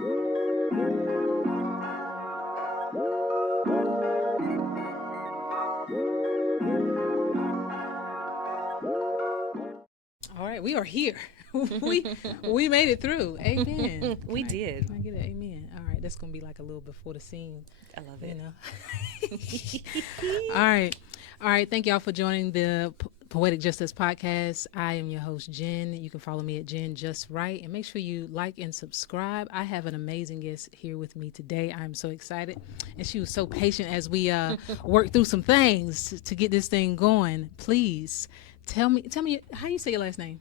All right, we are here. we made it through. Amen. We did. Can I get an amen? All right, that's gonna be like a little before the scene. I love You it. know. All right. Thank y'all for joining the Poetic JustUS podcast. I am your host, Jen. You can follow me at Jen Just Right, and make sure you like and subscribe. I have an amazing guest here with me today. I'm so excited, and she was so patient as we worked through some things to get this thing going. Please tell me how you say your last name.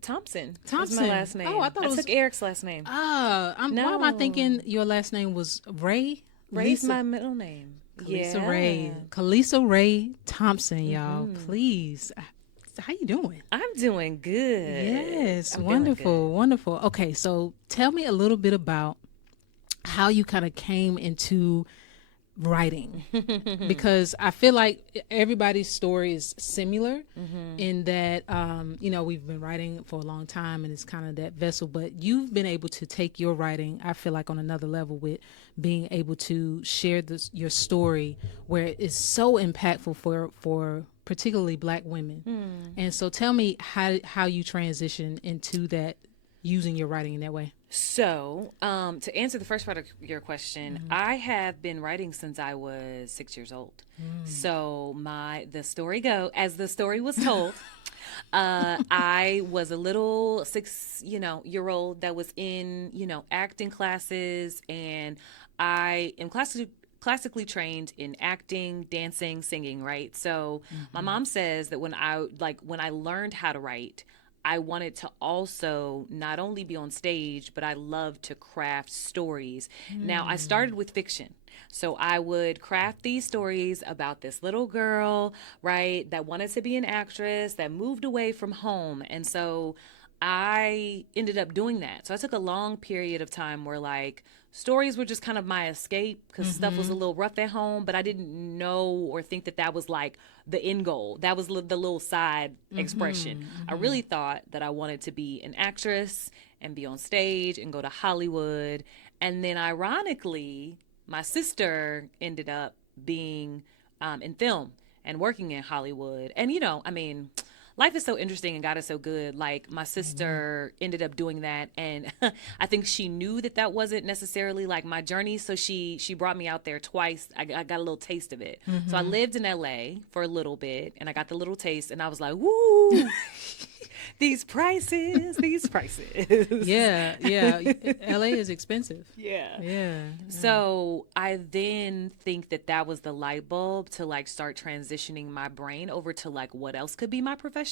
Thompson. Thompson. That's my last name. Oh, I thought it was took Eric's last name. Why am I thinking your last name was Ray? Ray's my middle name. Khalisa Rae Thompson, y'all. Please. How you doing? I'm doing good. Yes, I'm wonderful. Okay, so tell me a little bit about how you kind of came into writing, because I feel like everybody's story is similar in that we've been writing for a long time and it's kind of that vessel, but you've been able to take your writing, I feel like, on another level with being able to share your story where it is so impactful for particularly Black women. And so tell me how you transition into that, using your writing in that way. So, to answer the first part of your question, I have been writing since I was 6 years old. So the story was told, I was a little 6 year old that was in, acting classes, and I am classically trained in acting, dancing, singing, right? So my mom says that when I learned how to write, I wanted to also not only be on stage, but I love to craft stories. Now, I started with fiction. So I would craft these stories about this little girl, right, that wanted to be an actress, that moved away from home. And so I ended up doing that. So I took a long period of time where stories were just kind of my escape because stuff was a little rough at home, but I didn't know or think that was the end goal. That was the little side expression. I really thought that I wanted to be an actress and be on stage and go to Hollywood. And then ironically, my sister ended up being in film and working in Hollywood. And, life is so interesting and God is so good. Like, my sister ended up doing that, and I think she knew that wasn't necessarily my journey, so she brought me out there twice. I got a little taste of it. So I lived in LA for a little bit, and I got the little taste, and I was like, woo, these prices. Yeah. LA is expensive. Yeah. So I then think that was the light bulb to start transitioning my brain over to what else could be my profession,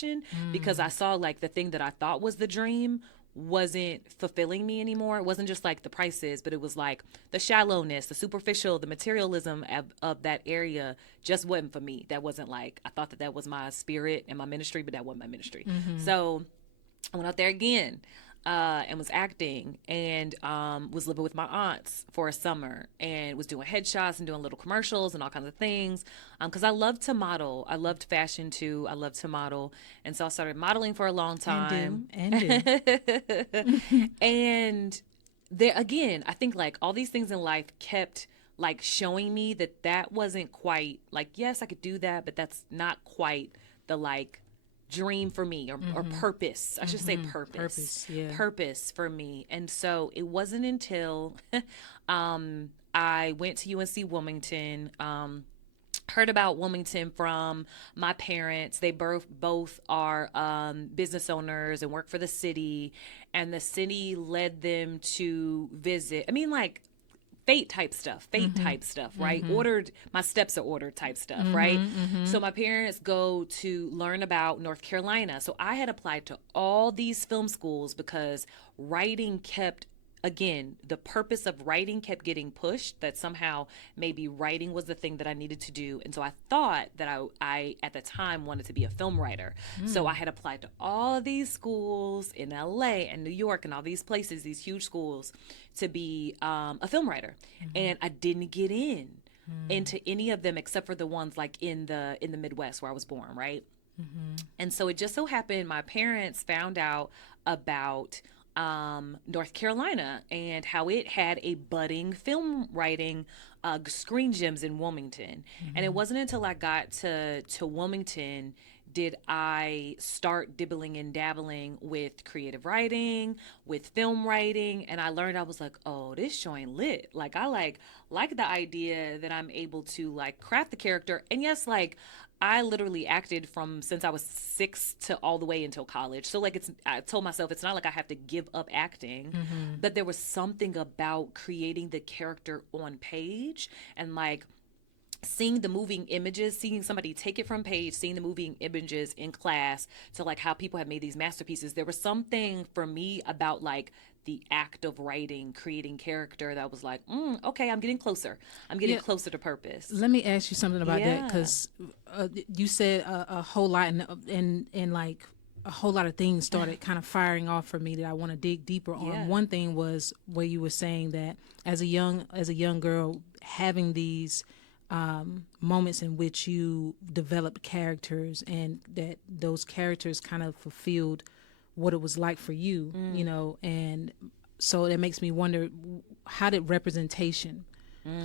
because I saw the thing that I thought was the dream wasn't fulfilling me anymore. It wasn't just the prices, but it was the shallowness, the superficial, the materialism of that area just wasn't for me. That wasn't I thought that was my spirit and my ministry, but that wasn't my ministry. So I went out there again and was acting, and was living with my aunts for a summer, and was doing headshots and doing little commercials and all kinds of things, because I loved to model. I loved fashion too. I loved to model, and so I started modeling for a long time. And there again, I think all these things in life kept showing me that wasn't quite yes, I could do that, but that's not quite the dream for me, or purpose. I should say purpose for me. And so it wasn't until I went to UNC Wilmington, heard about Wilmington from my parents. They both are business owners and work for the city, and the city led them to visit. Fate type stuff, right? Ordered, my steps are ordered type stuff, right? So my parents go to learn about North Carolina. So I had applied to all these film schools because writing kept, again, the purpose of writing kept getting pushed, that somehow maybe writing was the thing that I needed to do. And so I thought that I at the time wanted to be a film writer. So I had applied to all these schools in LA and New York and all these places, these huge schools, to be a film writer. And I didn't get into any of them except for the ones in the Midwest where I was born, right? And so it just so happened my parents found out about North Carolina, and how it had a budding film writing Screen Gems in Wilmington. And it wasn't until I got to Wilmington did I start dibbling and dabbling with creative writing, with film writing, and I learned, I was like, oh, this joint lit. Like, I like the idea that I'm able to like craft the character. And yes, like I literally acted from since I was 6 to all the way until college. So like I told myself it's not like I have to give up acting, but there was something about creating the character on page and like seeing the moving images, seeing somebody take it from page, seeing the moving images in class, to like how people have made these masterpieces. There was something for me about like the act of writing, creating character that was like, okay, I'm getting closer. I'm getting closer to purpose. Let me ask you something about that, because you said a whole lot, and like a whole lot of things started kind of firing off for me that I want to dig deeper on. One thing was where you were saying that as a young girl, having these moments in which you developed characters, and that those characters kind of fulfilled what it was like for you, you know, and so it makes me wonder, how did representation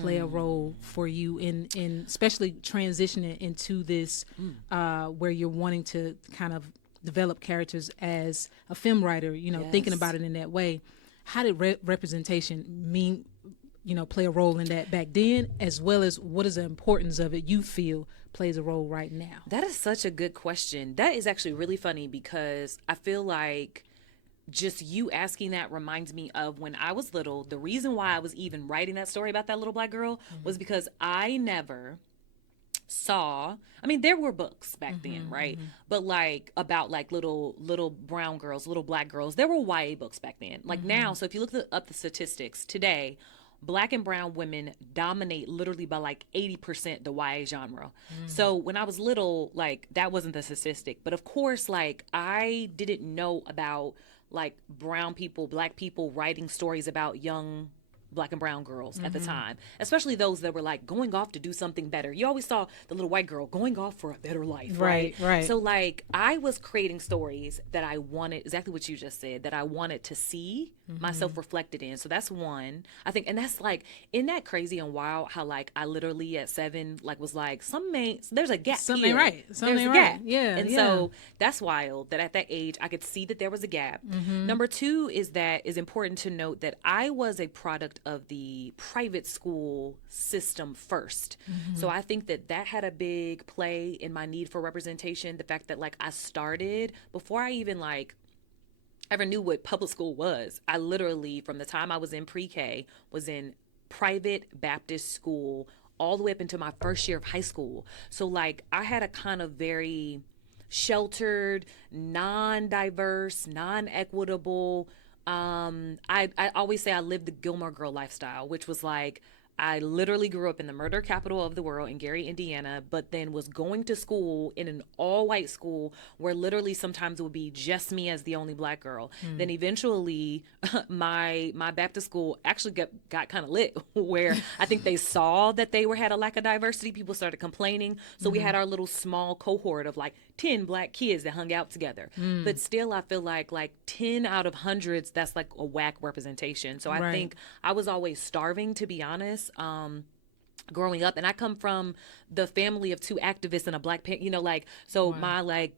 play a role for you in especially transitioning into this where you're wanting to kind of develop characters as a film writer, you know, thinking about it in that way. How did representation mean, you know, play a role in that back then, as well as what is the importance of it you feel plays a role right now? That is such a good question. That is actually really funny, because I feel like just you asking that reminds me of when I was little. The reason why I was even writing that story about that little black girl was because I never saw, I mean, there were books back then, right? But like about like little brown girls, little black girls, there were YA books back then. Like now, so if you look up the statistics today, Black and brown women dominate literally by like 80% the YA genre. So when I was little, like that wasn't the statistic. But of course, like I didn't know about like brown people, black people writing stories about young Black and brown girls at the time, especially those that were like going off to do something better. You always saw the little white girl going off for a better life, right? So like I was creating stories that I wanted, exactly what you just said, that I wanted to see myself reflected in. So that's one, I think. And that's like, isn't that crazy and wild how like I literally at 7 like was like, there's a gap Something here. right. Something there's a right. gap. Yeah. And so that's wild that at that age I could see that there was a gap. Number 2 is that is important to note that I was a product of the private school system first. So I think that had a big play in my need for representation. The fact that like I started before I even like ever knew what public school was. I literally, from the time I was in pre-K, was in private Baptist school all the way up into my first year of high school. So like I had a kind of very sheltered, non-diverse, non-equitable, I always say I lived the Gilmore Girl lifestyle, which was like I literally grew up in the murder capital of the world in Gary, Indiana, but then was going to school in an all-white school where literally sometimes it would be just me as the only black girl. Then eventually my Baptist school actually got kind of lit, where I think they saw that they had a lack of diversity. People started complaining. So we had our little small cohort of like 10 black kids that hung out together. But still, I feel like 10 out of hundreds, that's like a whack representation. So I think I was always starving, to be honest, growing up. And I come from the family of 2 activists and a black, you know, like, so my like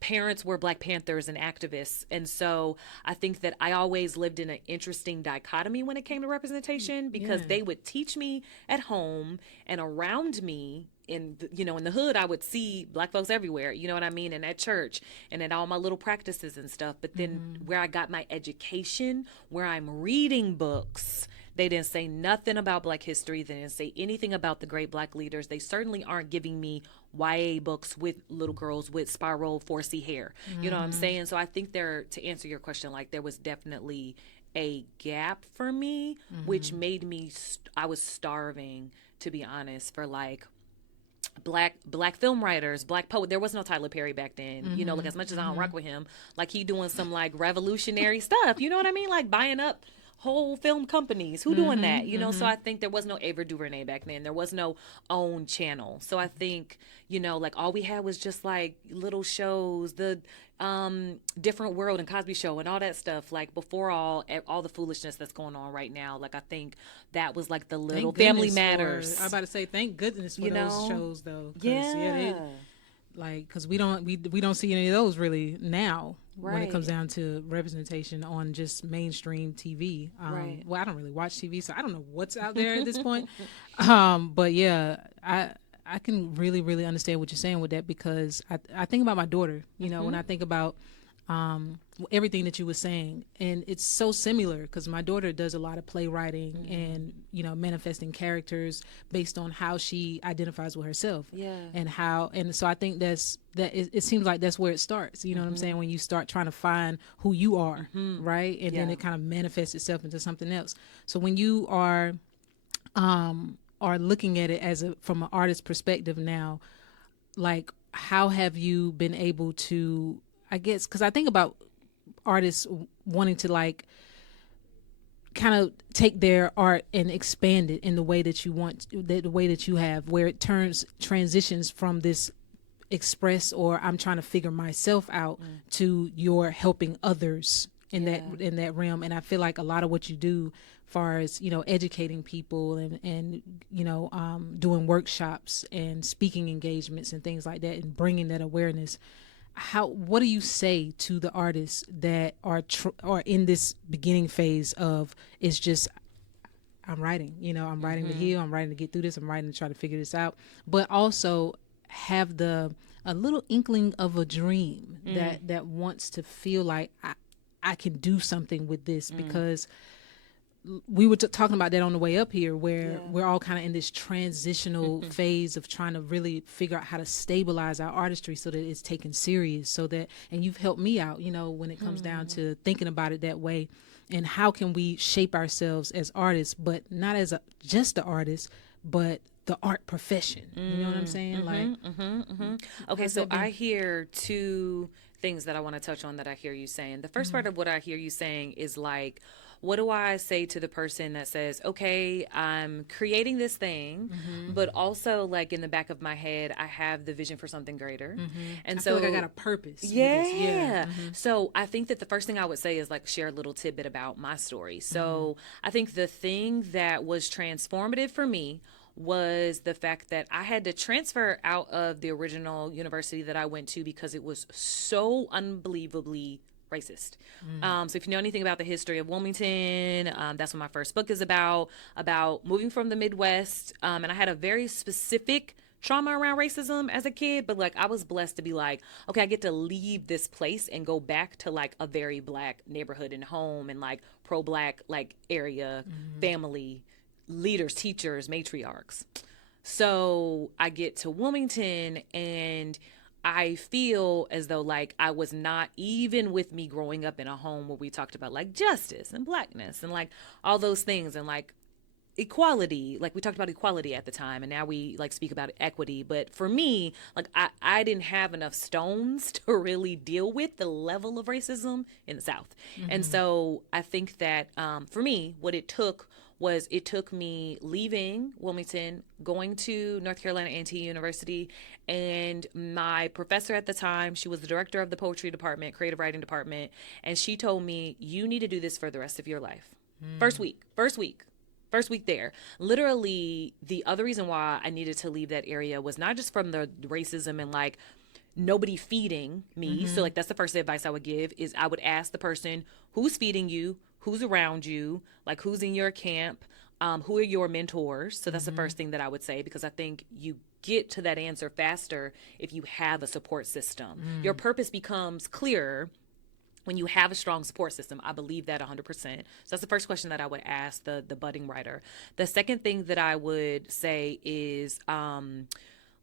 parents were Black Panthers and activists. And so I think that I always lived in an interesting dichotomy when it came to representation, because they would teach me at home and around me in the hood. I would see black folks everywhere, you know what I mean? And at church and at all my little practices and stuff. But then where I got my education, where I'm reading books, they didn't say nothing about Black history. They didn't say anything about the great Black leaders. They certainly aren't giving me YA books with little girls with spiral 4C hair. You know what I'm saying? So I think to answer your question, like there was definitely a gap for me, which made me, I was starving, to be honest, for like black film writers, black poet. There was no Tyler Perry back then, you know, like as much as I don't rock with him, like he doing some like revolutionary stuff, you know what I mean? Like buying up whole film companies. Who doing that? You know, so I think there was no Ava DuVernay back then. There was no OWN channel. So I think, you know, like all we had was just like little shows, the Different World and Cosby Show and all that stuff, like before all the foolishness that's going on right now, like I think that was like the little Family Matters. I about to say thank goodness for those shows though. Yeah. Because we don't see any of those really now when it comes Right. down to representation on just mainstream TV. Right. Well, I don't really watch TV, so I don't know what's out there at this point. But yeah, I can really really understand what you're saying with that, because I think about my daughter. You know, when I think about everything that you were saying, and it's so similar because my daughter does a lot of playwriting and manifesting characters based on how she identifies with herself. Yeah. And so I think it seems like that's where it starts, you know what I'm saying, when you start trying to find who you are, right, and then it kind of manifests itself into something else. So when you are looking at it from an artist perspective now, like how have you been able to, I guess, because I think about artists wanting to like kind of take their art and expand it in the way that you want, the way that you have, where it transitions from this express or I'm trying to figure myself out to your helping others in that realm. And I feel like a lot of what you do, far as educating people and doing workshops and speaking engagements and things like that, and bringing that awareness. What do you say to the artists that are in this beginning phase of, it's just I'm writing, I'm writing to heal, I'm writing to get through this, I'm writing to try to figure this out, but also have a little inkling of a dream that wants to feel like I can do something with this, because we were talking about that on the way up here, where we're all kind of in this transitional phase of trying to really figure out how to stabilize our artistry so that it's taken serious, and you've helped me out, when it comes down to thinking about it that way, and how can we shape ourselves as artists, but not as just the artist, but the art profession. You know what I'm saying? Okay, so I hear two things that I want to touch on that I hear you saying. The first part of what I hear you saying is like, what do I say to the person that says, okay, I'm creating this thing, but also like in the back of my head, I have the vision for something greater. And I so feel like I got a purpose. Yeah. So I think that the first thing I would say is like share a little tidbit about my story. So I think the thing that was transformative for me was the fact that I had to transfer out of the original university that I went to because it was so unbelievably racist. So if you know anything about the history of Wilmington, that's what my first book is about moving from the Midwest. And I had a very specific trauma around racism as a kid, but like I was blessed to be like, okay, I get to leave this place and go back to like a very Black neighborhood and home and like pro-Black like area, family, leaders, teachers, matriarchs. So I get to Wilmington and I feel as though like I was not, even with me growing up in a home where we talked about like justice and Blackness and like all those things and like equality, like we talked about equality at the time, and now we like speak about equity. But for me, like I didn't have enough stones to really deal with the level of racism in the South. And so I think that for me, what it took me leaving Wilmington, going to North Carolina A&T University, and my professor at the time, she was the director of the poetry department, creative writing department, and she told me, you need to do this for the rest of your life. First week there. Literally, the other reason why I needed to leave that area was not just from the racism and like nobody feeding me. So like that's the first advice I would give, is I would ask the person, who's feeding you, who's around you, like who's in your camp, who are your mentors. So that's the first thing that I would say, because I think you get to that answer faster if you have a support system. Your purpose becomes clearer when you have a strong support system. I believe that 100%. So that's the first question that I would ask the budding writer. The second thing that I would say is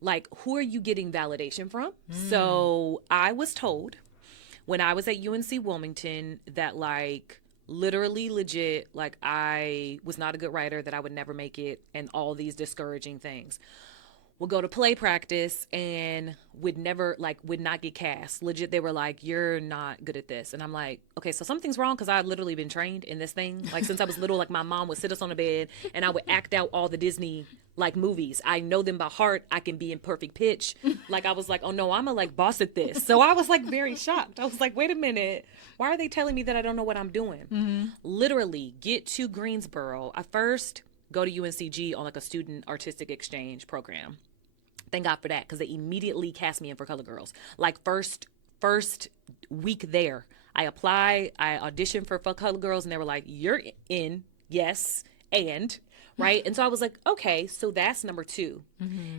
like, who are you getting validation from? So I was told when I was at UNC Wilmington that like literally legit, like I was not a good writer, that I would never make it, and all these discouraging things. would go to play practice and would not get cast. Legit, they were like, you're not good at this. And I'm like, okay, so something's wrong, because I've literally been trained in this thing. Like, since I was little, like, my mom would sit us on the bed and I would act out all the Disney, like, movies. I know them by heart. I can be in perfect pitch. Like, I was like, oh no, I'm a, like, boss at this. So I was, like, very shocked. I was like, wait a minute. Why are they telling me that I don't know what I'm doing? Literally get to Greensboro. I first go to UNCG on, like, a student artistic exchange program. Thank God for that, because they immediately cast me in for Color Girls. Like, first week there, I auditioned for Color Girls, and they were like, you're in, yes, and, right? And so I was like, okay, so that's number 2,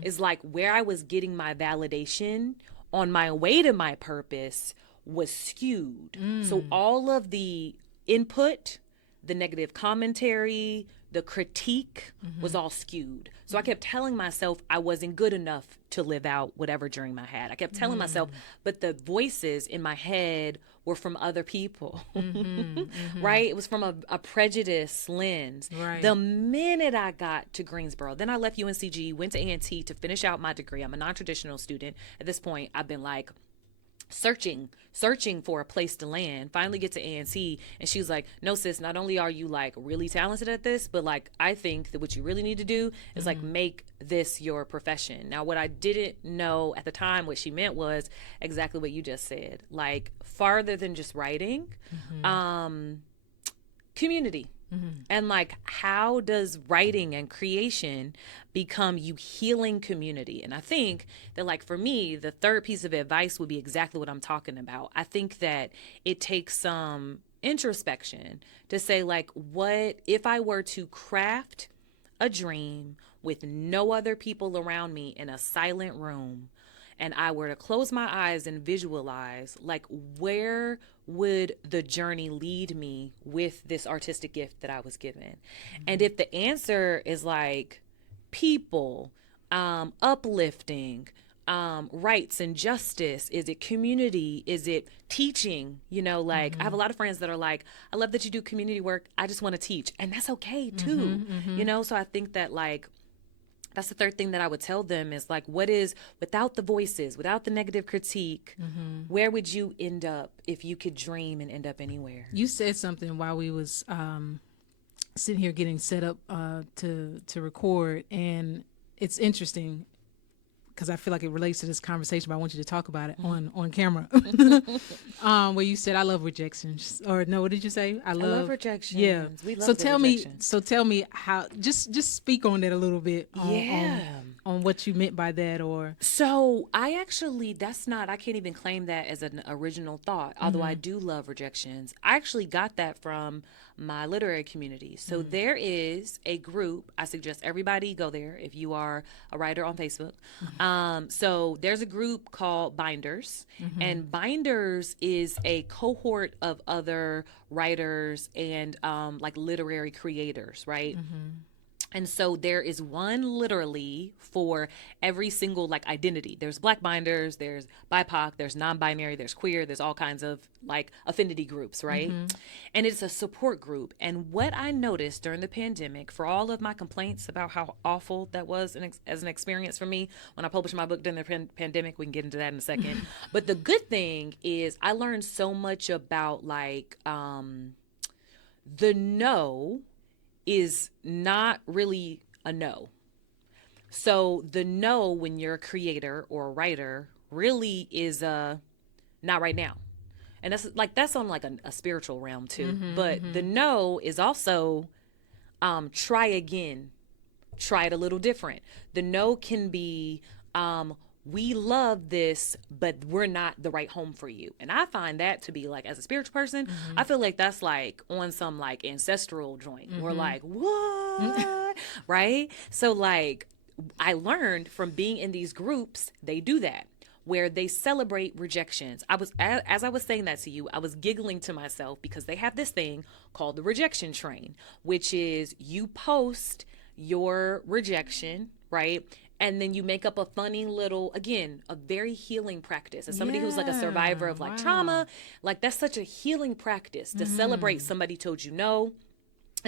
is like where I was getting my validation on my way to my purpose was skewed. So all of the input, the negative commentary, the critique was all skewed. So I kept telling myself I wasn't good enough to live out whatever dream I had. I kept telling myself, but the voices in my head were from other people, right? It was from a prejudice lens. Right. The minute I got to Greensboro, then I left UNCG, went to A&T to finish out my degree. I'm a non-traditional student. At this point, I've been like, searching for a place to land. Finally get to A&T, and she was like, no sis, not only are you like really talented at this, but like I think that what you really need to do is like make this your profession. Now, what I didn't know at the time, what she meant was exactly what you just said, like farther than just writing, community. And like, how does writing and creation become you healing community? And I think that, like, for me, the third piece of advice would be exactly what I'm talking about. I think that it takes some introspection to say, like, what if I were to craft a dream with no other people around me in a silent room, and I were to close my eyes and visualize, like, where would the journey lead me with this artistic gift that I was given? And if the answer is like people, uplifting, rights and justice, is it community? Is it teaching? You know, like I have a lot of friends that are like, I love that you do community work. I just want to teach. And that's okay too. You know, so I think that, like, that's the third thing that I would tell them is like, what is, without the voices, without the negative critique, where would you end up if you could dream and end up anywhere? You said something while we was sitting here getting set up to record, and it's interesting because I feel like it relates to this conversation, but I want you to talk about it on camera. Where you said, I love rejections, or no, what did you say? I love rejections. Yeah. We love so the tell rejections. me, tell me how, just speak on that a little bit on what you meant by that, or. So I actually, I can't even claim that as an original thought, although I do love rejections. I actually got that from my literary community. So there is a group, I suggest everybody go there if you are a writer on Facebook. So there's a group called Binders, and Binders is a cohort of other writers and like literary creators, right? And so there is one literally for every single like identity. There's Black Binders, there's BIPOC, there's non-binary, there's queer, there's all kinds of like affinity groups, right? And it's a support group. And what I noticed during the pandemic, for all of my complaints about how awful that was as an experience for me when I published my book during the pandemic, we can get into that in a second. But the good thing is I learned so much about like the no is not really a no. So the no, when you're a creator or a writer, really is not right now. And that's on like a spiritual realm too. But the no is also try again, try it a little different. The no can be we love this, but we're not the right home for you. And I find that to be like, as a spiritual person, I feel like that's like on some like ancestral joint. We're like, what? Right? So like, I learned from being in these groups, they do that, where they celebrate rejections. As I was saying that to you, I was giggling to myself because they have this thing called the rejection train, which is you post your rejection, right? And then you make up a funny little, again, a very healing practice. As somebody who's like a survivor of like trauma, like that's such a healing practice to celebrate somebody told you no.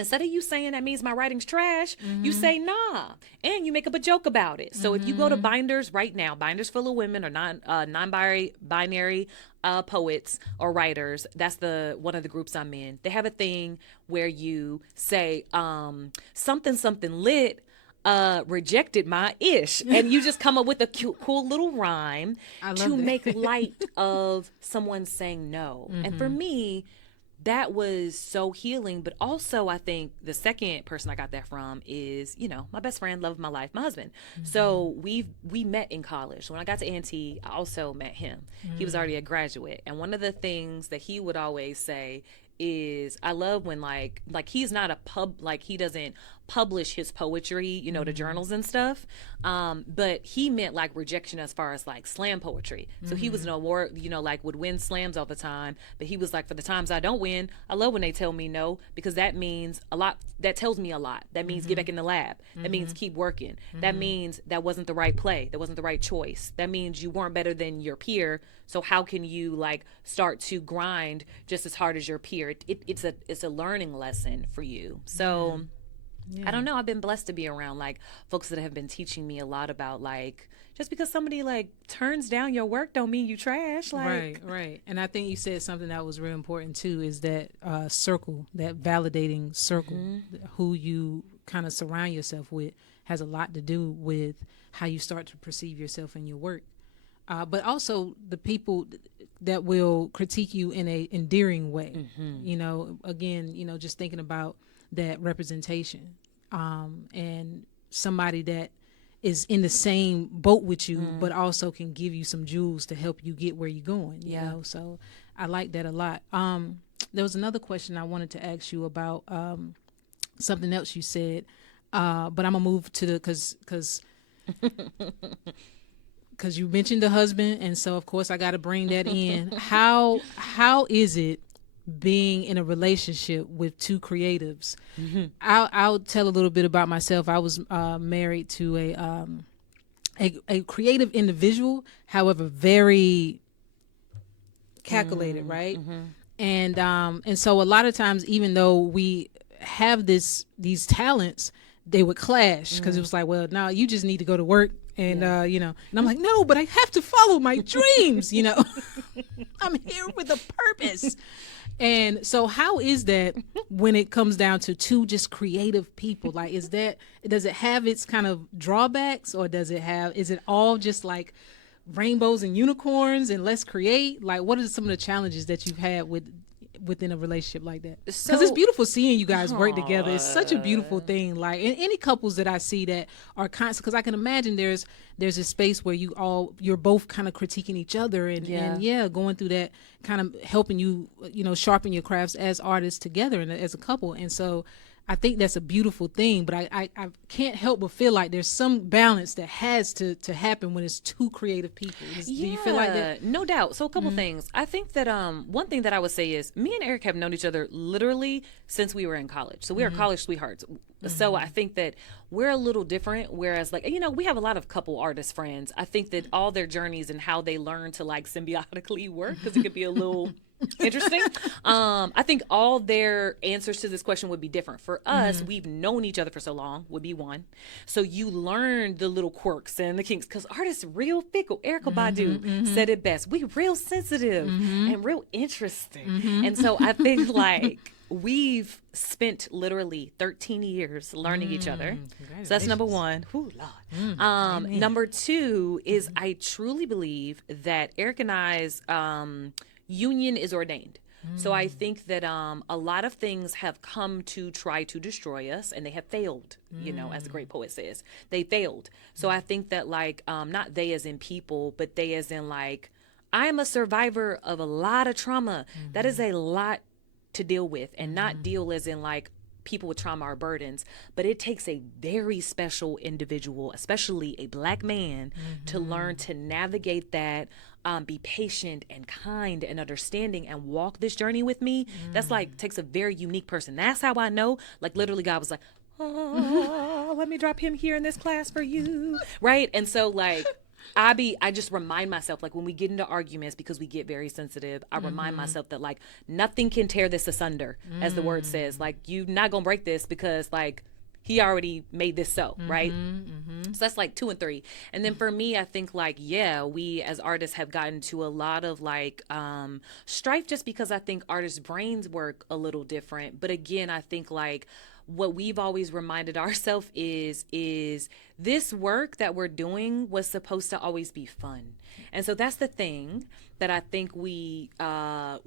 instead of you saying that means my writing's trash, you say nah, and you make up a joke about it. So if you go to Binders right now, Binders full of women or non-binary poets or writers, that's one of the groups I'm in. They have a thing where you say something lit rejected my ish, and you just come up with a cool little rhyme to make light of someone saying no. And for me, that was so healing. But also, I think the second person I got that from is, my best friend, love of my life, my husband. So we met in college. When I got to A&T, I also met him. He was already a graduate. And one of the things that he would always say is, I love when like he's not he doesn't publish his poetry, to journals and stuff. But he meant like rejection as far as like slam poetry. So he was an award, would win slams all the time. But he was like, for the times I don't win, I love when they tell me no, because that means a lot. That tells me a lot. That means get back in the lab. That means keep working. That means that wasn't the right play. That wasn't the right choice. That means you weren't better than your peer. So how can you like start to grind just as hard as your peer? It's a learning lesson for you. So I don't know. I've been blessed to be around like folks that have been teaching me a lot about like, just because somebody like turns down your work don't mean you trash. Like, right. And I think you said something that was real important too, is that circle, that validating circle, who you kind of surround yourself with has a lot to do with how you start to perceive yourself in your work. But also the people that will critique you in a endearing way, again, just thinking about that representation, and somebody that is in the same boat with you, but also can give you some jewels to help you get where you're going. You know? So I like that a lot. There was another question I wanted to ask you about, something else you said, but I'm gonna move to because you mentioned the husband, and so of course I got to bring that in. How is it being in a relationship with two creatives? I'll tell a little bit about myself. I was married to a creative individual, however, very calculated, right? And so a lot of times, even though we have these talents, they would clash because it was like, well, now you just need to go to work. And, and I'm like, no, but I have to follow my dreams, I'm here with a purpose. And so how is that when it comes down to two just creative people? Like, does it have its kind of drawbacks, or is it all just like rainbows and unicorns and let's create? Like, what are some of the challenges that you've had within a relationship like that? Because it's beautiful seeing you guys work together. It's such a beautiful thing. Like, in any couples that I see that are constant, because I can imagine there's a space where you're both kind of critiquing each other and going through that, kind of helping you sharpen your crafts as artists together and as a couple. And so I think that's a beautiful thing, but I can't help but feel like there's some balance that has to happen when it's two creative people. Do you feel like that? No doubt. So a couple things. I think that one thing that I would say is me and Eric have known each other literally since we were in college. So we are college sweethearts. So I think that we're a little different, whereas like, we have a lot of couple artist friends. I think that all their journeys and how they learn to like symbiotically work, because it could be a little interesting. I think all their answers to this question would be different. For us, we've known each other for so long, would be one. So you learn the little quirks and the kinks, because artists real fickle. Erykah Badu said it best. We real sensitive and real interesting. And so I think like we've spent literally 13 years learning each other. So that's number one. Ooh, Lord. Number two is I truly believe that Eric and I's union is ordained. So I think that a lot of things have come to try to destroy us, and they have failed, as the great poet says. They failed. So I think that like, not they as in people, but they as in like, I am a survivor of a lot of trauma. That is a lot to deal with, and not deal as in like people with trauma are burdens, but it takes a very special individual, especially a Black man, to learn to navigate that, be patient and kind and understanding and walk this journey with me. That's like takes a very unique person. That's how I know, like literally God was like, oh, let me drop him here in this class for you, right? And so like I just remind myself, like when we get into arguments, because we get very sensitive, I remind myself that like nothing can tear this asunder, as the word says. Like you're not gonna break this because like he already made this so, right? So that's like 2 and 3. And then for me, I think like, yeah, we as artists have gotten to a lot of like strife, just because I think artists' brains work a little different. But again, I think like what we've always reminded ourselves is this work that we're doing was supposed to always be fun. And so that's the thing that I think we are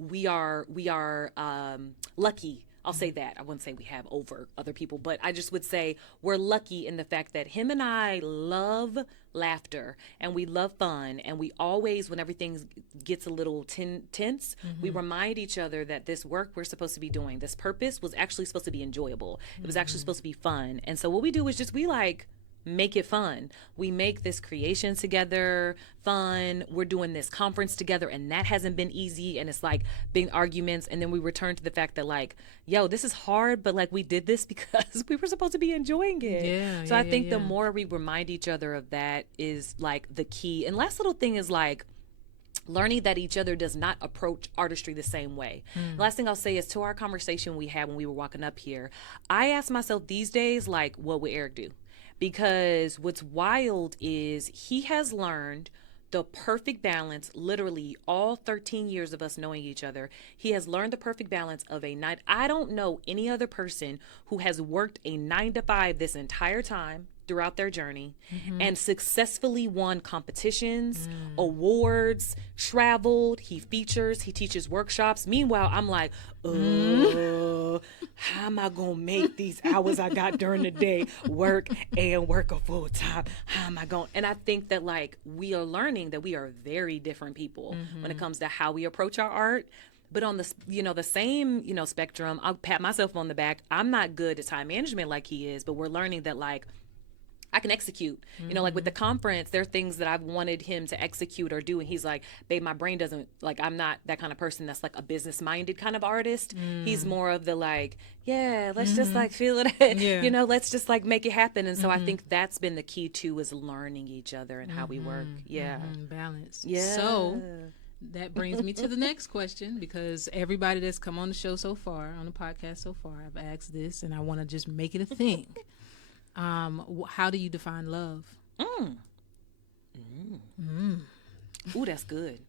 lucky. I'll say that. I wouldn't say we have over other people, but I just would say we're lucky in the fact that him and I love laughter and we love fun, and we always, when everything gets a little tense, we remind each other that this work we're supposed to be doing, this purpose was actually supposed to be enjoyable. It was actually supposed to be fun. And so what we do is just we like make it fun. We make this creation together fun. We're doing this conference together, and that hasn't been easy, and it's like big arguments, and then we return to the fact that like, yo, this is hard, but like we did this because we were supposed to be enjoying it. So I think the more we remind each other of that is like the key. And last little thing is like learning that each other does not approach artistry the same way. Last thing I'll say is to our conversation we had when we were walking up here, I ask myself these days, like, what would Eric do? Because what's wild is he has learned the perfect balance, literally all 13 years of us knowing each other. He has learned the perfect balance of a night. I don't know any other person who has worked a 9 to 5 this entire time throughout their journey and successfully won competitions, awards, traveled, he features, he teaches workshops. Meanwhile, I'm like, how am I gonna make these hours I got during the day work and work a full time? How am I going? And I think that like we are learning that we are very different people when it comes to how we approach our art. But on the, the same, spectrum, I'll pat myself on the back. I'm not good at time management like he is, but we're learning that like I can execute. Like with the conference, there are things that I've wanted him to execute or do. And he's like, babe, my brain doesn't, like, I'm not that kind of person that's like a business minded kind of artist. He's more of the like, yeah, let's just like feel it, let's just like make it happen. And so I think that's been the key too, is learning each other and how we work. Balance. Yeah. So that brings me to the next question, because everybody that's come on the show so far, on the podcast so far, I've asked this and I want to just make it a thing. How do you define love? Ooh, that's good.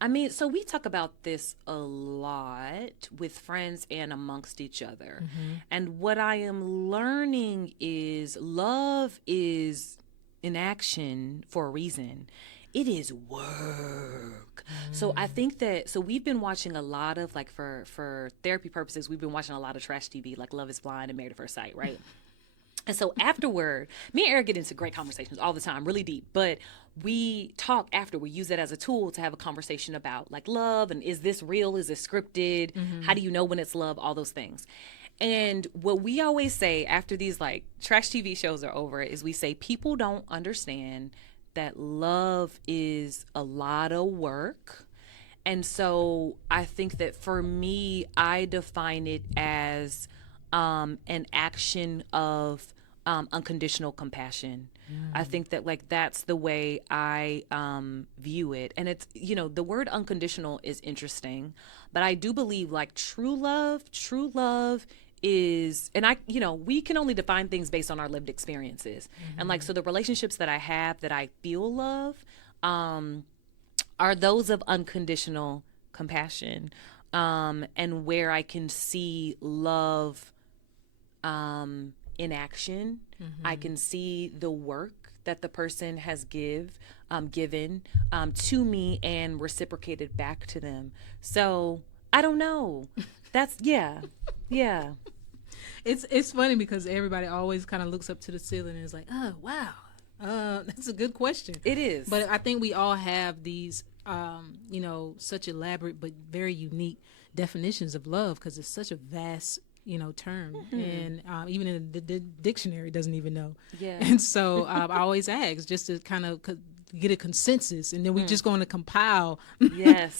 I mean, so we talk about this a lot with friends and amongst each other. And what I am learning is love is in action for a reason. It is work. So I think that, so we've been watching a lot of, like for therapy purposes, we've been watching a lot of trash TV, like Love is Blind and Married at First Sight, right? And so afterward, me and Eric get into great conversations all the time, really deep. But we talk after. We use it as a tool to have a conversation about like love and is this real? Is this scripted? How do you know when it's love? All those things. And what we always say after these like trash TV shows are over is we say people don't understand that love is a lot of work. And so I think that for me, I define it as an action of unconditional compassion. I think that like that's the way I view it. And it's, the word unconditional is interesting, but I do believe like true love is, and we can only define things based on our lived experiences. And like, so the relationships that I have that I feel love are those of unconditional compassion, and where I can see love in action. I can see the work that the person has given to me and reciprocated back to them. So I don't know. That's yeah. It's funny because everybody always kind of looks up to the ceiling and is like, oh wow, that's a good question. It is. But I think we all have these such elaborate but very unique definitions of love, because it's such a vast term, and even in the dictionary doesn't even know. And so I always ask just to kind of get a consensus, and then we just going to compile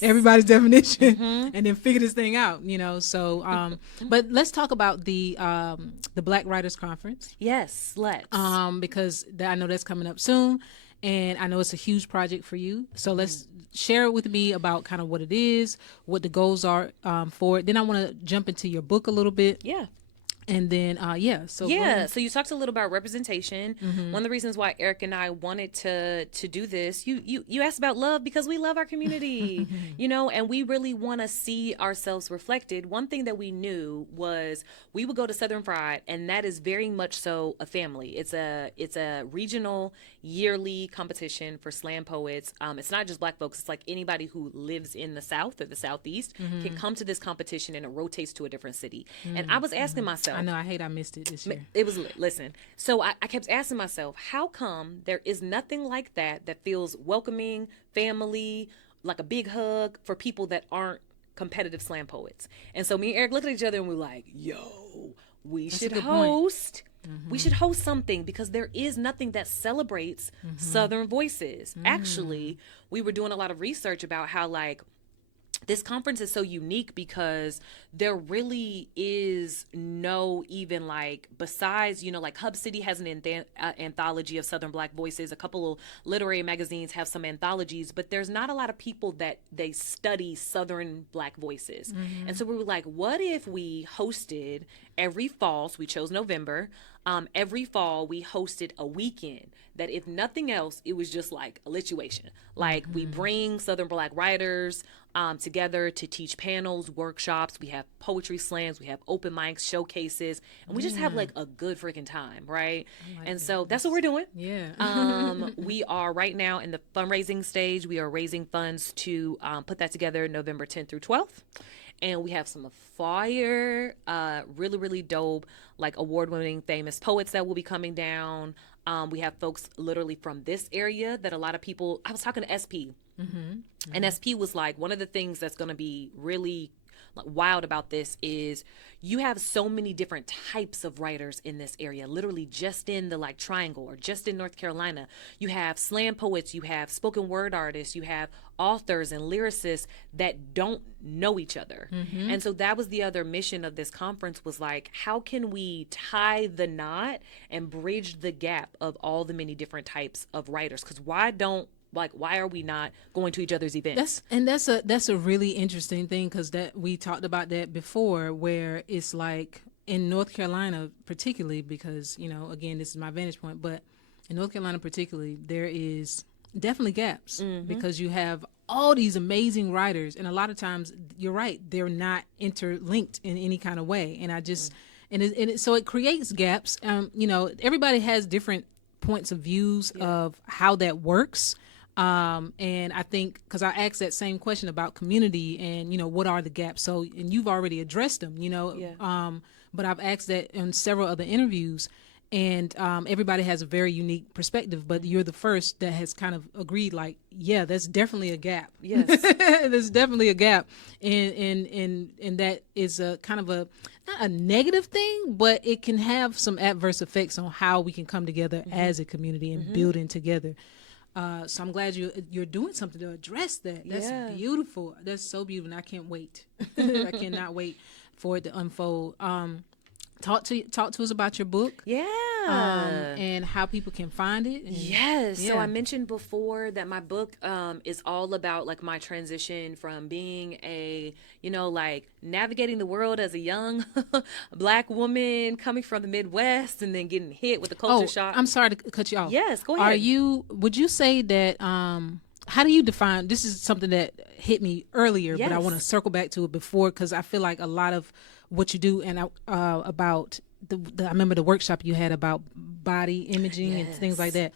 everybody's definition and then figure this thing out, so but let's talk about the Black Writers Conference. Yes, let's. Because I know that's coming up soon. and I know it's a huge project for you. So let's share it with me about kind of what it is, what the goals are for it. Then I want to jump into your book a little bit. Yeah. And then, so so you talked a little about representation. One of the reasons why Eric and I wanted to do this, you asked about love because we love our community, and we really want to see ourselves reflected. One thing that we knew was we would go to Southern Fried, and that is very much so a family. It's a regional yearly competition for slam poets. It's not just Black folks. It's like anybody who lives in the South or the Southeast can come to this competition, and it rotates to a different city. And I was asking myself, I know, I missed it this year. It was lit. Listen. So I kept asking myself, how come there is nothing like that feels welcoming, family, like a big hug for people that aren't competitive slam poets? And so me and Eric looked at each other and we were like, yo, we should host. We should host something because there is nothing that celebrates Southern voices. Actually, we were doing a lot of research about how this conference is so unique because there really is no even besides, Hub City has an anthology of Southern Black voices. A couple of literary magazines have some anthologies, but there's not a lot of people that they study Southern Black voices. And so we were like, what if we hosted every fall? So we chose November. Every fall we hosted a weekend that, if nothing else, it was just like a lituation. We bring Southern Black writers together to teach panels, workshops. We have poetry slams, we have open mics, showcases, and we just have a good freaking time, right? So that's what we're doing. Yeah. We are right now in the fundraising stage. We are raising funds to put that together November 10th through 12th. And we have some fire, really, really dope, award-winning famous poets that will be coming down. We have folks literally from this area that a lot of people, I was talking to SP, and SP was like, one of the things that's going to be really wild about this is you have so many different types of writers in this area. Literally just in the triangle or just in North Carolina, you have slam poets, you have spoken word artists, you have authors and lyricists that don't know each other. And so that was the other mission of this conference, was how can we tie the knot and bridge the gap of all the many different types of writers? Because why are we not going to each other's events? That's a really interesting thing, because that we talked about that before, where it's in North Carolina particularly, because again, this is my vantage point, but in North Carolina particularly, there is definitely gaps because you have all these amazing writers, and a lot of times you're right, they're not interlinked in any kind of way, and I just so it creates gaps. Everybody has different points of views of how that works. And I think, because I asked that same question about community and, what are the gaps? So, and you've already addressed them, but I've asked that in several other interviews, and everybody has a very unique perspective, but you're the first that has kind of agreed, that's definitely a gap. Yes. There's definitely a gap. And that is a kind of not a negative thing, but it can have some adverse effects on how we can come together as a community and building together. So I'm glad you're doing something to address that. That's beautiful. That's so beautiful. And I can't wait. I cannot wait for it to unfold. Talk to us about your book. Yeah. And how people can find it. Yes. Yeah. So I mentioned before that my book is all about my transition from being a, navigating the world as a young Black woman coming from the Midwest and then getting hit with the culture shock. I'm sorry to cut you off. Yes, go ahead. Would you say that, how do you define, this is something that hit me earlier, but I want to circle back to it before, because I feel like a lot of what you do and about I remember the workshop you had about body imaging and things like that.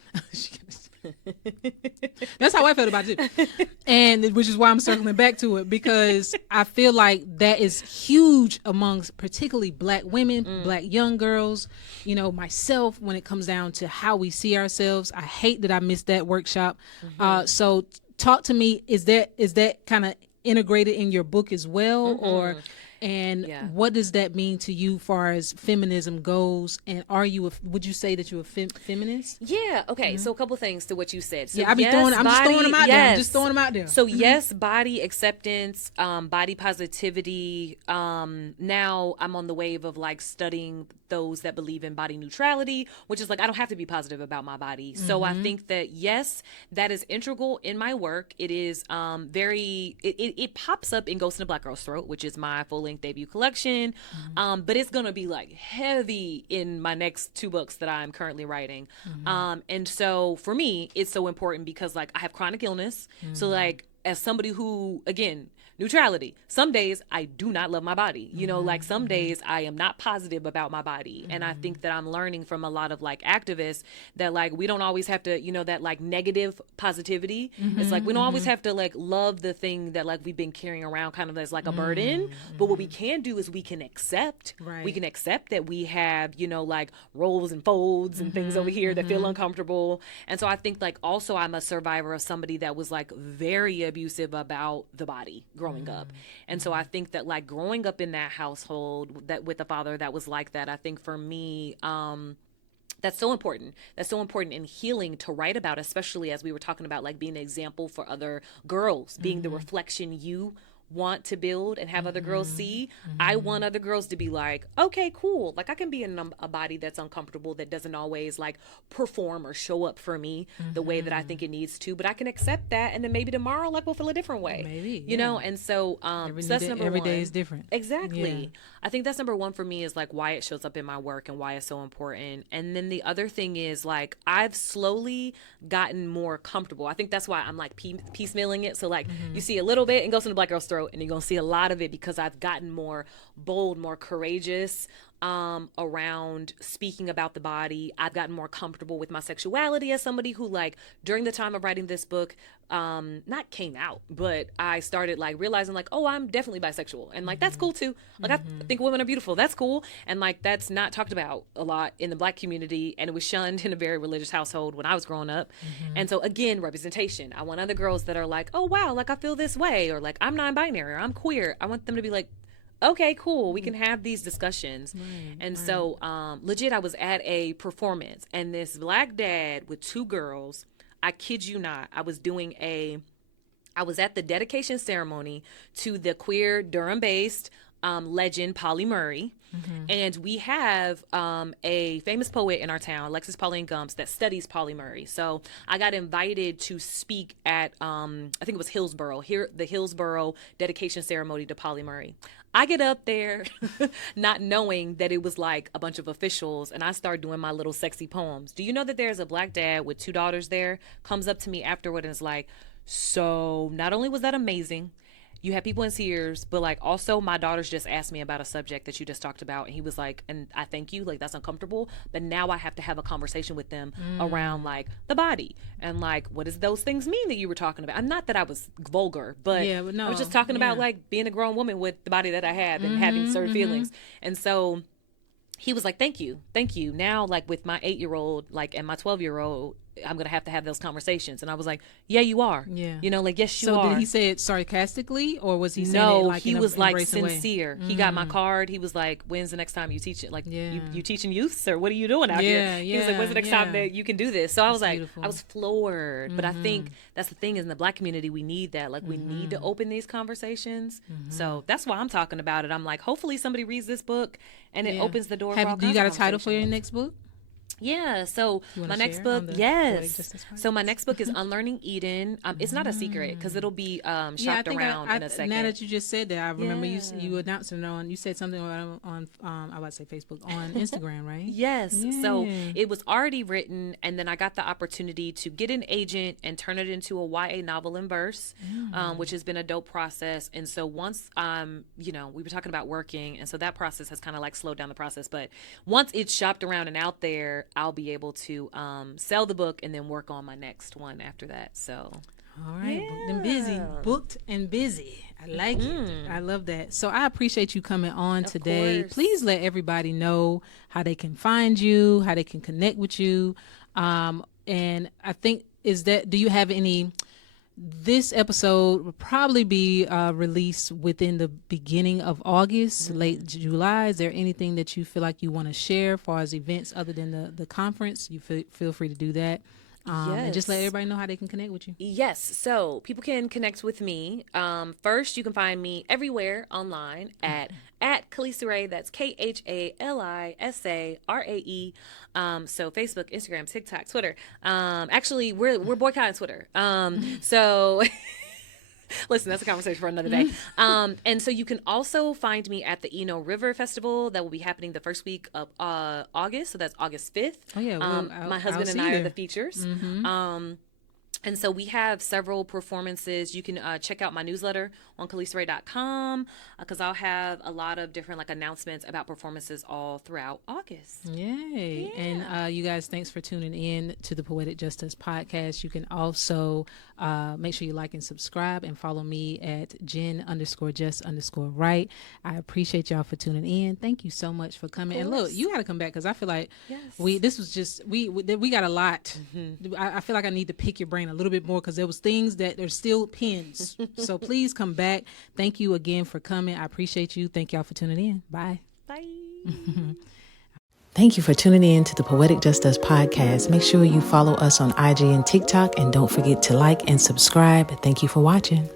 That's how I felt about it, and which is why I'm circling back to it, because I feel like that is huge amongst particularly Black women, Black young girls, myself, when it comes down to how we see ourselves. I hate that I missed that workshop. So talk to me, is that kind of integrated in your book as well, or And Yeah. what does that mean to you far as feminism goes? And would you say that you're a feminist? Yeah. Okay. So a couple things to what you said. So Yeah, I'm just throwing them out there. I'm just throwing them out there. So yes, body acceptance, body positivity. Now I'm on the wave of like studying those that believe in body neutrality, which is like, I don't have to be positive about my body. So I think that yes, that is integral in my work. It is it pops up in Ghost in a Black Girl's Throat, which is my full-length debut collection. But it's gonna be like heavy in my next 2 books that I'm currently writing. And so for me, it's so important because like I have chronic illness. So like as somebody who, again, neutrality. Some days I do not love my body. You know, like some days I am not positive about my body. And I think that I'm learning from a lot of like activists that like we don't always have to, you know, that like negative positivity. It's like we don't always have to like love the thing that like we've been carrying around kind of as like a burden. But what we can do is we can accept. Right. We can accept that we have, you know, like rolls and folds and things over here that feel uncomfortable. And so I think like also I'm a survivor of somebody that was like very abusive about the body growing up. And so I think that like growing up in that household that with a father that was like that, I think for me, that's so important. That's so important in healing to write about, especially as we were talking about like being an example for other girls, being the reflection you want to build and have other girls see. I want other girls to be like, okay, cool. Like I can be in a body that's uncomfortable, that doesn't always like perform or show up for me the way that I think it needs to, but I can accept that. And then maybe tomorrow, like we'll feel a different way, Maybe, you know? And so, so that's number one. Every day is different. Exactly. Yeah. I think that's number one for me is like why it shows up in my work and why it's so important. And then the other thing is like, I've slowly gotten more comfortable. I think that's why I'm like piecemealing it. So like you see a little bit and goes in the Black Girl's Throat, and you're going to see a lot of it because I've gotten more bold, more courageous around speaking about the body. I've gotten more comfortable with my sexuality as somebody who like during the time of writing this book, not came out, but I started like realizing like, oh, I'm definitely bisexual. And like, that's cool too. Like, I think women are beautiful. That's cool. And like, that's not talked about a lot in the Black community. And it was shunned in a very religious household when I was growing up. And so again, representation. I want other girls that are like, oh, wow, like I feel this way, or like I'm non-binary or I'm queer. I want them to be like, okay, cool. We can have these discussions. And so, legit, I was at a performance and this Black dad with 2 girls, I kid you not, I was at the dedication ceremony to the queer Durham-based legend Polly Murray. And we have a famous poet in our town, Alexis Pauline Gumps, that studies Polly Murray. So I got invited to speak at, I think it was the Hillsborough dedication ceremony to Polly Murray. I get up there not knowing that it was like a bunch of officials, and I start doing my little sexy poems. Do you know that there's a Black dad with 2 daughters there, comes up to me afterward and is like, so not only was that amazing, you had people in tears, but like also my daughters just asked me about a subject that you just talked about. And he was like, and I thank you, like that's uncomfortable, but now I have to have a conversation with them around like the body and like, what does those things mean that you were talking about? And not that I was vulgar, but I was just talking about like being a grown woman with the body that I have and having certain feelings. And so he was like, thank you. Now, like with my 8-year-old, like, and my 12-year-old, I'm going to have those conversations. And I was like, yeah, you are. Yeah. You know, like, yes, you are. So did he say it sarcastically, or was he saying it like he in was a like way? sincere. He got my card. He was like, when's the next time you teach it? Like, you teaching youths, or what are you doing out here? He was like, when's the next time that you can do this? So I was like, beautiful. I was floored. But I think that's the thing is in the Black community, we need that. Like, we need to open these conversations. So that's why I'm talking about it. I'm like, hopefully somebody reads this book and it opens the door for all kinds of conversations. Do you got a title for your next book? Yeah, so my next book, so my next book is Unlearning Eden. It's not a secret because it'll be shopped around in a second. Now that you just said that, I remember you announced it on. You said something on I about to say Facebook, on Instagram, right? Yes. So it was already written, and then I got the opportunity to get an agent and turn it into a YA novel in verse, which has been a dope process. And so once we were talking about working, and so that process has kind of like slowed down the process. But once it's shopped around and out there, I'll be able to sell the book and then work on my next one after that. So, all right, booked and busy. I like it. I love that. So I appreciate you coming on today. Course. Please let everybody know how they can find you, how they can connect with you. And I think do you have any this episode will probably be released within the beginning of August, late July. Is there anything that you feel like you want to share as far as events other than the conference? You feel free to do that. And just let everybody know how they can connect with you. Yes. So people can connect with me. First, you can find me everywhere online at Khalisa Rae. That's KHALISARAE. So Facebook, Instagram, TikTok, Twitter. Actually, we're boycotting Twitter. So listen, that's a conversation for another day. And so you can also find me at the Eno River Festival that will be happening the first week of August. So that's August 5th. Oh, yeah. My husband and I are the features. And so we have several performances. You can check out my newsletter on KhalisaRae.com because I'll have a lot of different announcements about performances all throughout August. Yay. Yeah. And you guys, thanks for tuning in to the Poetic JustUS podcast. You can also make sure you like and subscribe and follow me at Jen_just_right. I appreciate y'all for tuning in. Thank you so much for coming. And look, you got to come back because I feel like we got a lot. I feel like I need to pick your brain a little bit more because there was things that there's still pins. So please come back. Thank you again for coming. I appreciate you. Thank y'all for tuning in. Bye. Bye. Thank you for tuning in to the Poetic JustUS podcast. Make sure you follow us on IG and TikTok, and don't forget to like and subscribe. Thank you for watching.